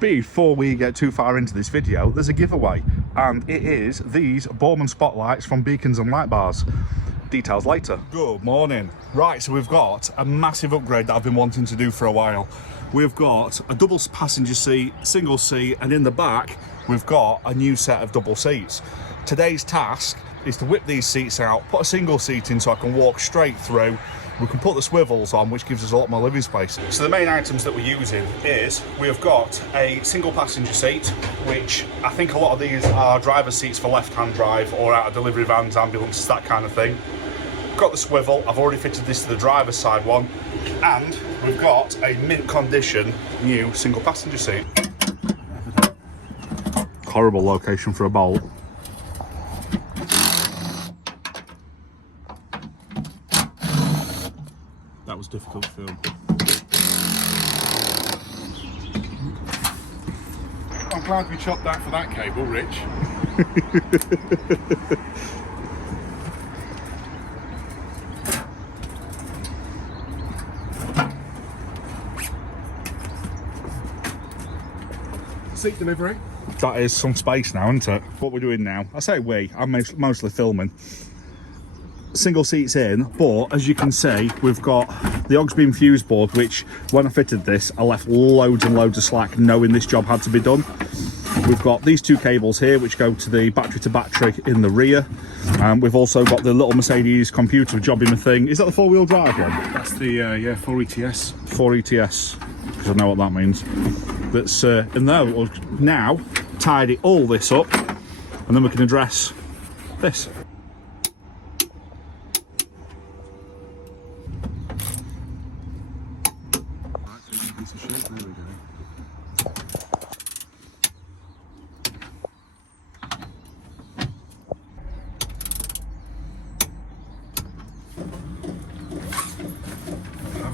Before we get too far into this video, there's a giveaway, and it is these Bowman spotlights from Beacons and Light Bars. Details later. Good morning. Right, so we've got a massive upgrade that I've been wanting to do for a while. We've got a double passenger seat, single seat, and in the back we've got a new set of double seats. Today's task is to whip these seats out, put a single seat in so I can walk straight through. We can put the swivels on, which gives us a lot more living space. So the main items that we're using is, we've got a single passenger seat, which I think a lot of these are driver's seats for left-hand drive or out of delivery vans, ambulances, that kind of thing. Got the swivel, I've already fitted this to the driver's side one, and we've got a mint condition new single passenger seat. Horrible location for a bolt. That was difficult to film. I'm glad we chopped that for that cable, Rich. Seat delivery. That is some space now, isn't it? What we're doing now, I say we, I'm mostly filming. Single seats in, but as you can see, we've got the aux beam fuse board, which when I fitted this, I left loads and loads of slack knowing this job had to be done. We've got these two cables here which go to the battery in the rear. We've also got the little Mercedes computer jobbing the thing. Is that the four-wheel drive one? That's the yeah, 4ETS. 4ETS, because I know what that means. That's and there we'll now tidy all this up, and then we can address this.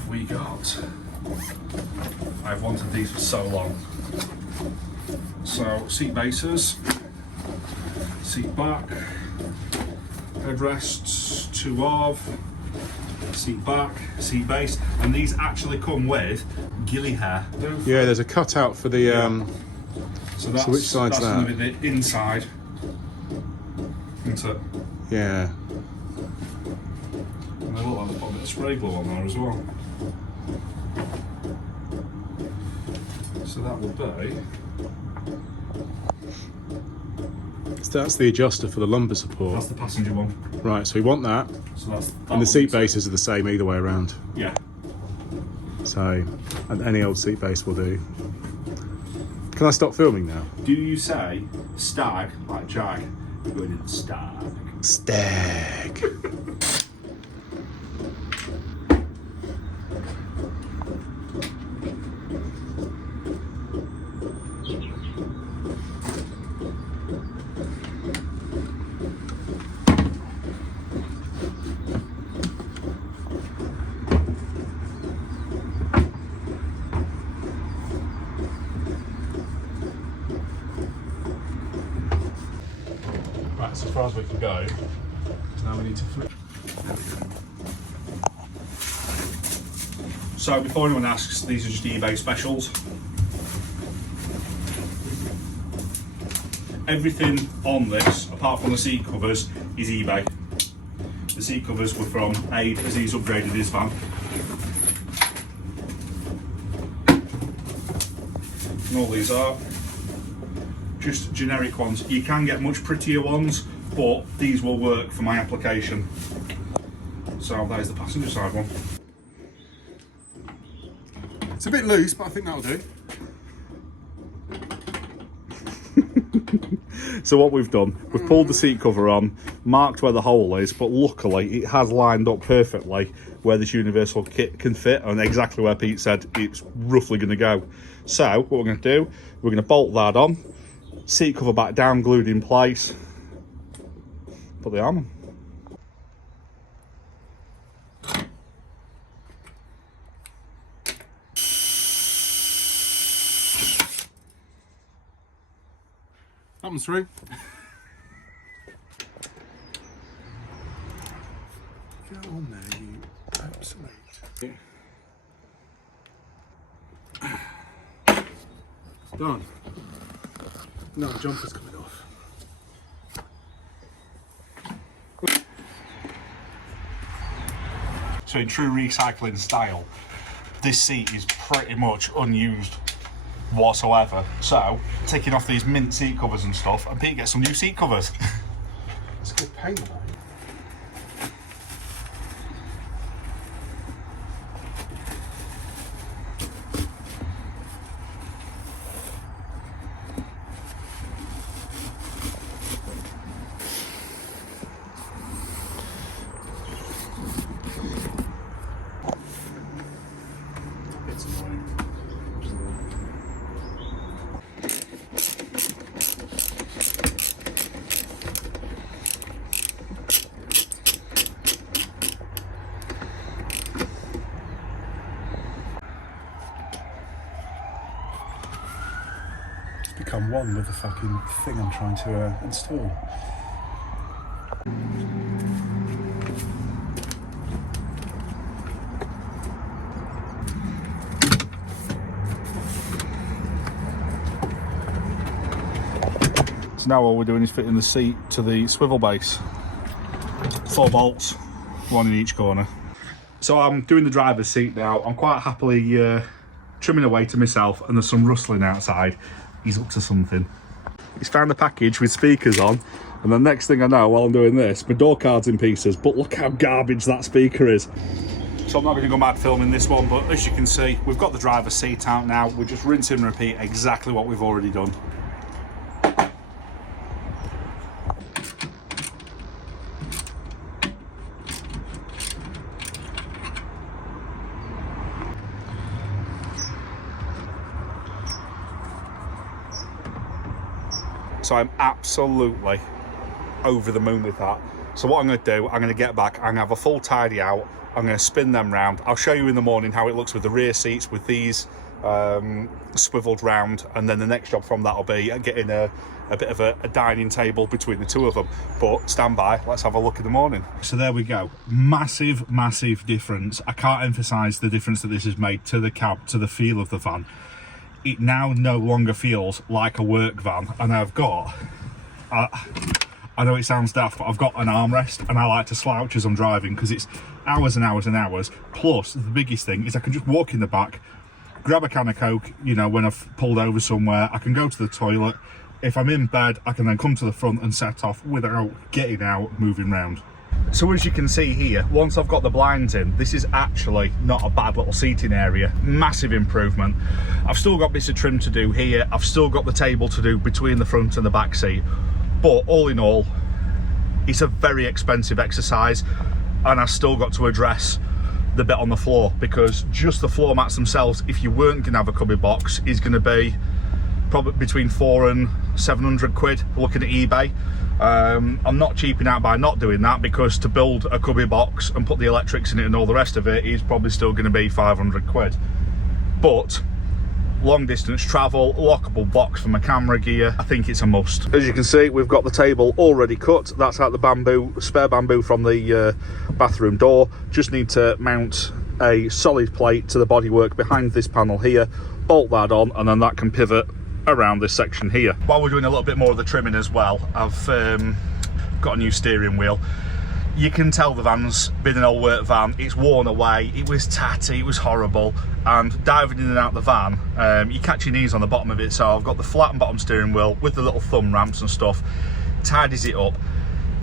We got, I've wanted these for so long. So seat bases, seat back, headrests, two of, seat back, seat base, and these actually come with ghillie hair. Yeah, there's a cutout for the so that's, which side's that's that? Going to be the inside, isn't it? Yeah. And they look like they've got a bit of spray glue on there as well. So that will be. So that's the adjuster for the lumbar support. That's the passenger one. Right, so we want that. So that's And the seat bases are the same either way around. Yeah. So, and any old seat base will do. Can I stop filming now? Do you say stag like jag? You're going in stag. Stag. That's as far as we can go. Now we need to flip. So before anyone asks, these are just eBay specials. Everything on this, apart from the seat covers, is eBay. The seat covers were from Aid as he's upgraded his van. And all these are just generic ones. You can get much prettier ones, but these will work for my application. So that is the passenger side one. It's a bit loose, but I think that'll do. So what we've done, we've pulled the seat cover on, marked where the hole is, but luckily it has lined up perfectly where this universal kit can fit and exactly where Pete said it's roughly going to go. So what we're going to do, we're going to bolt that on, seat cover back down, glued in place, put the arm on. That one's through. Go on there, you absolute. Done. No, the jumper's coming off. So in true recycling style, this seat is pretty much unused whatsoever. So, taking off these mint seat covers and stuff, and Pete gets some new seat covers. It's a good pain, though. It's annoying. It's become one with the fucking thing I'm trying to install. So now all we're doing is fitting the seat to the swivel base. 4 bolts, one in each corner. So I'm doing the driver's seat now. I'm quite happily trimming away to myself, and there's some rustling outside. He's up to something. He's found the package with speakers on, and the next thing I know, while I'm doing this, my door card's in pieces, but look how garbage that speaker is. So I'm not going to go mad filming this one, but as you can see, we've got the driver's seat out now. We're just rinse and repeat exactly what we've already done. So I'm absolutely over the moon with that. So what I'm going to do, I'm going to get back, I'm going to have a full tidy out, I'm going to spin them round. I'll show you in the morning how it looks with the rear seats, with these swiveled round, and then the next job from that will be getting a bit of a dining table between the two of them. But stand by, let's have a look in the morning. So there we go, massive difference. I can't emphasize the difference that this has made to the cab, to the feel of the van. It now no longer feels like a work van, and I've got, I know it sounds daft, but I've got an armrest, and I like to slouch as I'm driving because it's hours and hours and hours. Plus, the biggest thing is I can just walk in the back, grab a can of Coke, you know, when I've pulled over somewhere. I can go to the toilet. If I'm in bed, I can then come to the front and set off without getting out, moving round. So as you can see here, once I've got the blinds in, this is actually not a bad little seating area. Massive improvement. I've still got bits of trim to do here. I've still got the table to do between the front and the back seat. But all in all, it's a very expensive exercise, and I've still got to address the bit on the floor, because just the floor mats themselves, if you weren't going to have a cubby box, is going to be probably between 400 and 700 quid looking at eBay. I'm not cheaping out by not doing that, because to build a cubby box and put the electrics in it and all the rest of it is probably still going to be 500 quid. But long distance travel, lockable box for my camera gear, I think it's a must. As you can see, we've got the table already cut. That's out the bamboo, spare bamboo from the bathroom door. Just need to mount a solid plate to the bodywork behind this panel here, bolt that on, and then that can pivot around this section here. While we're doing a little bit more of the trimming as well, I've got a new steering wheel. You can tell the van's been an old work van. It's worn away, it was tatty, it was horrible, and diving in and out the van, you catch your knees on the bottom of it. So I've got the flattened bottom steering wheel with the little thumb ramps and stuff, tidies it up.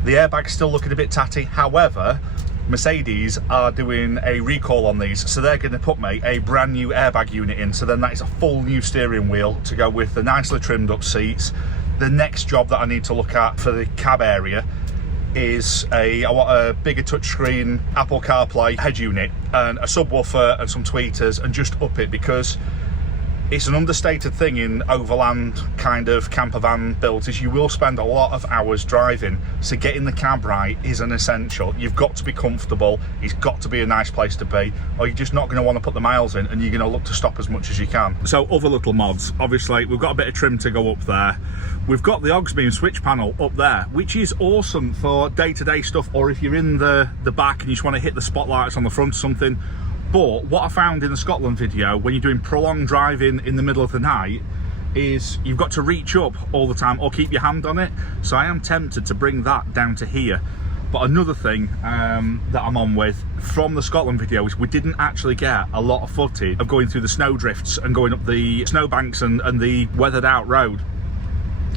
The airbag's still looking a bit tatty, however, Mercedes are doing a recall on these, so they're going to put me a brand new airbag unit in. So then that is a full new steering wheel to go with the nicely trimmed up seats. The next job that I need to look at for the cab area is I want a bigger touchscreen Apple CarPlay head unit and a subwoofer and some tweeters, and just up it, because it's an understated thing in overland kind of camper van builds is you will spend a lot of hours driving, so getting the cab right is an essential. You've got to be comfortable, it's got to be a nice place to be, or you're just not going to want to put the miles in, and you're going to look to stop as much as you can. So other little mods, obviously we've got a bit of trim to go up there. We've got the Ogsbeam switch panel up there, which is awesome for day-to-day stuff, or if you're in the back and you just want to hit the spotlights on the front or something. But what I found in the Scotland video, when you're doing prolonged driving in the middle of the night, is you've got to reach up all the time or keep your hand on it. So I am tempted to bring that down to here. But another thing that I'm on with from the Scotland videos, we didn't actually get a lot of footage of going through the snow drifts and going up the snowbanks and the weathered out road,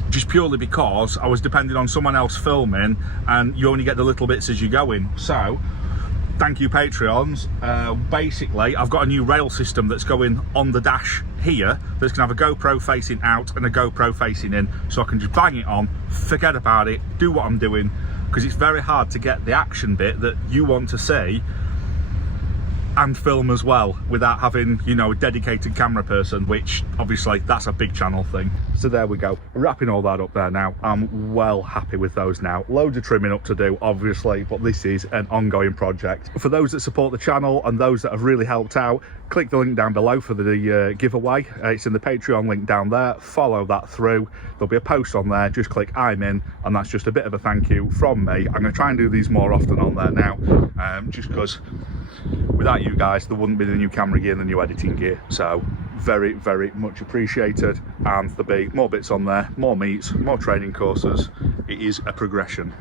just purely because I was depending on someone else filming, and you only get the little bits as you're going. So thank you, Patreons. Basically, I've got a new rail system that's going on the dash here that's going to have a GoPro facing out and a GoPro facing in, so I can just bang it on, forget about it, do what I'm doing, because it's very hard to get the action bit that you want to see and film as well without having, you know, a dedicated camera person, which obviously that's a big channel thing. So there we go, wrapping all that up there now. I'm well happy with those now. Loads of trimming up to do, obviously, but this is an ongoing project. For those that support the channel and those that have really helped out, click the link down below for the giveaway. It's in the Patreon link down there. Follow that through. There'll be a post on there. Just click I'm in, and that's just a bit of a thank you from me. I'm going to try and do these more often on there now, just because without you guys there wouldn't be the new camera gear and the new editing gear. So very, very much appreciated, and there'll be more bits on there, more meets, more training courses. It is a progression.